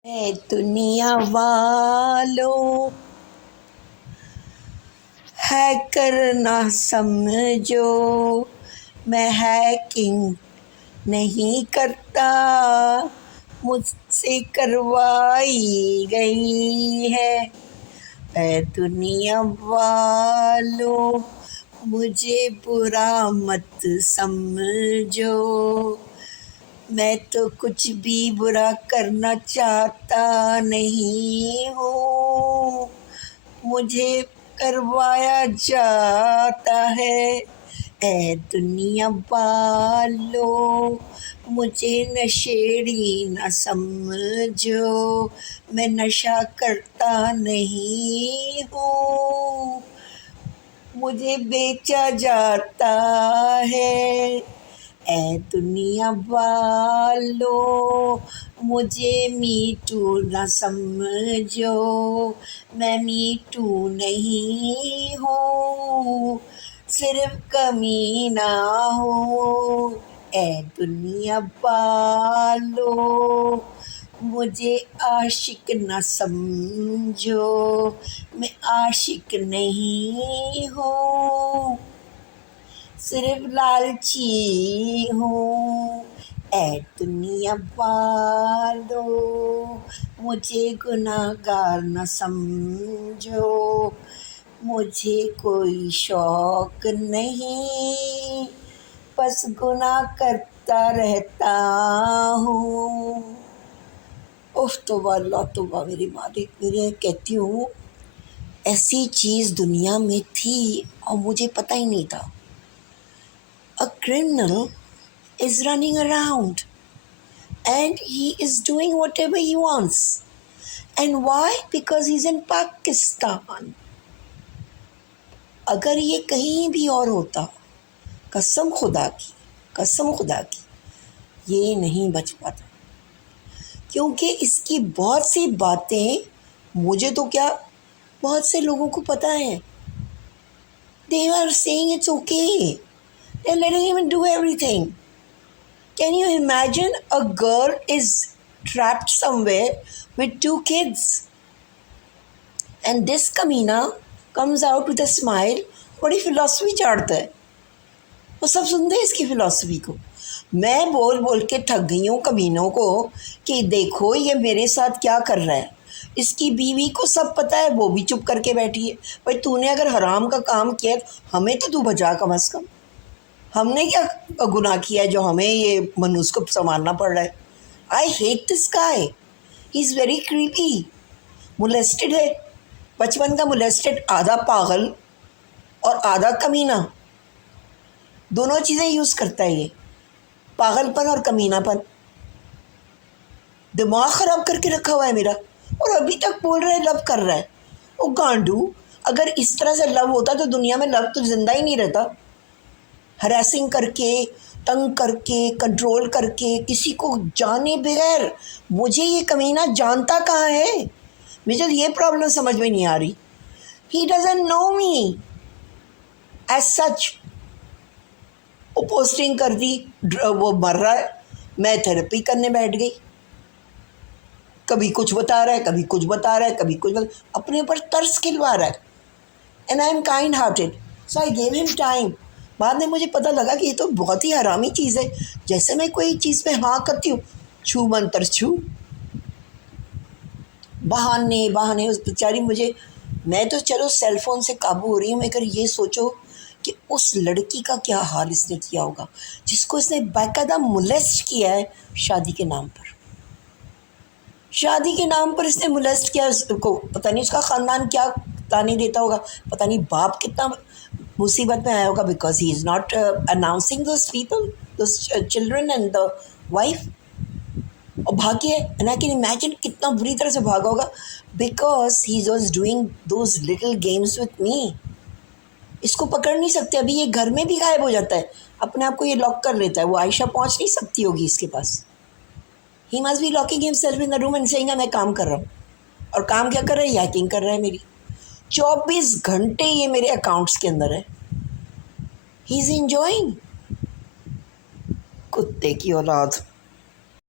है दुनिया वालों, हैकर ना समझो, मैं हैकिंग नहीं करता, मुझसे करवाई गई है दुनिया वालों, मुझे बुरा मत समझो, मैं तो कुछ भी बुरा करना चाहता नहीं हूँ, मुझे करवाया जाता है। ऐ दुनिया वालों, मुझे नशेड़ी न समझो, मैं नशा करता नहीं हूँ, मुझे बेचा जाता है। ऐ दुनिया वालों, मुझे मीठू न समझो, मैं मीठू नहीं हूँ, सिर्फ कमीना हूँ। ऐ दुनिया वालों, मुझे आशिक न समझो, मैं आशिक नहीं हूँ, सिर्फ लालची हूँ। ऐ दुनिया वालों, मुझे गुनाहगार न समझो, मुझे कोई शौक नहीं, बस गुनाह करता रहता हूँ। उफ तौबा अल्लाह तौबा, मेरी मालिक, मेरे कहती हूँ ऐसी चीज़ दुनिया में थी और मुझे पता ही नहीं था। A criminal is running around and he is doing whatever he wants. And why? Because he's in Pakistan. अगर ये कहीं भी और होता, कसम खुदा की ये नहीं बच पाता, क्योंकि इसकी बहुत सी बातें मुझे तो क्या बहुत से लोगों को पता है। They are saying it's okay. They're letting him do everything. Can you imagine a girl is trapped somewhere with 2 kids and this कमीना comes out with a smile, बड़ी फिलॉसफी झाड़ता है। वो सब सुनते हैं इसकी फिलॉसफी को। मैं बोल बोल के थक गई हूँ कमीनों को कि देखो ये मेरे साथ क्या कर रहा है। इसकी बीवी को सब पता है, वो भी चुप करके बैठी है। भाई तूने अगर हराम का काम किया हमें तो तू बचा कम अज़ कम। हमने क्या गुनाह किया है जो हमें ये मनुष्य को संभालना पड़ रहा है। I hate this guy, he is very creepy. Molested है, बचपन का मोलेस्टेड, आधा पागल और आधा कमीना, दोनों चीज़ें यूज़ करता है ये, पागलपन और कमीनापन। दिमाग ख़राब करके रखा हुआ है मेरा, और अभी तक बोल रहा है लव कर रहा है। ओ गांडू, अगर इस तरह से लव होता तो दुनिया में लव तो जिंदा ही नहीं रहता। हरासिंग करके, तंग करके, कंट्रोल करके, किसी को जाने बगैर। मुझे ये कमीना जानता कहाँ है, मुझे ये प्रॉब्लम समझ में नहीं आ रही। He doesn't know me as such. वो पोस्टिंग कर दी, वो मर रहा है, मैं थेरेपी करने बैठ गई। कभी कुछ बता रहा है, कभी कुछ बता रहा है, कभी कुछ अपने ऊपर तरस खिलवा रहा है। And I am kind hearted, so I gave him time. बाद में मुझे पता लगा कि ये तो बहुत ही हरामी चीज़ है। जैसे मैं कोई चीज़ में हाँ करती हूँ, छू मंतर छू, बहाने बहाने। उस बेचारी मुझे, मैं तो चलो सेल फोन से काबू हो रही हूँ, मगर ये सोचो कि उस लड़की का क्या हाल इसने किया होगा जिसको इसने बाकायदा मोलेस्ट किया है शादी के नाम पर। शादी के नाम पर इसने मोलेस्ट किया उसको। पता नहीं उसका ख़ानदान क्या ताने देता होगा, पता नहीं बाप कितना मुसीबत में आया होगा, because he is not announcing those people, those children and the wife. और भागी है, एंड आई कैन इमेजिन कितना बुरी तरह से भागा होगा, because he was doing those little games with me. इसको पकड़ नहीं सकते, अभी ये घर में भी गायब हो जाता है, अपने आप को ये लॉक कर लेता है। वो आयशा पहुंच नहीं सकती होगी इसके पास। He must be locking himself in the room and saying मैं काम कर रहा हूँ। और काम क्या कर रहा है, हैकिंग कर रहा है मेरी। 24 घंटे ये मेरे अकाउंट्स के अंदर है। ही इज़ एंजॉइंग, कुत्ते की औलाद।